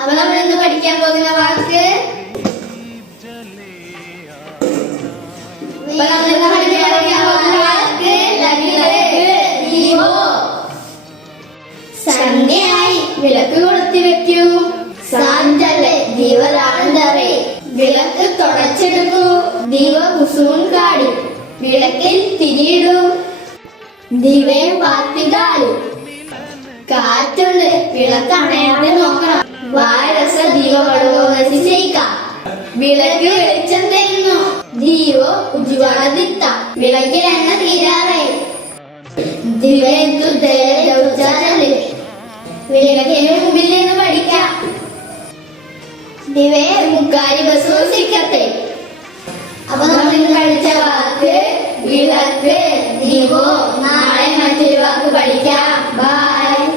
അപ്പൊ നമ്മൾ ഇന്ന് പഠിക്കാൻ പോകുന്ന വാക്ക് സന്ധ്യയായി വിളക്ക് കൊളുത്തി വെക്കൂ. സാഞ്ചല്ലേ ദീപദാനന്തരേ. വിളക്ക് തുടച്ചെടുക്കൂ. ദീപ കുസും കാടി. വിളക്കിൽ തിരിയിടൂ. ദിവയും പാത്തികാലു. കാറ്റുണ്ട്, വിളക്കണയാതെ നോക്കണം. വാരസ ദീപങ്ങളോ നശിച്ചേക്കാം. വിളക്ക് വെളിച്ചം തരുന്നു. ദീപോ ഉജ്ജ്വലദിത്ത. വിളക്കിൽ എണ്ണ തീരാറായി. വിളക്കിന് മുമ്പിൽ നിന്ന് പഠിക്കാം. ദിവയെ മുക്കാരി ബസൂസിക്കട്ടെ. അപ്പൊ നമ്മൾ ഇന്ന് പഠിച്ച വാക്ക് വിളക്ക്, ദീപോ. നാളെ മറ്റൊരു വാക്ക് പഠിക്കാം. ബൈ.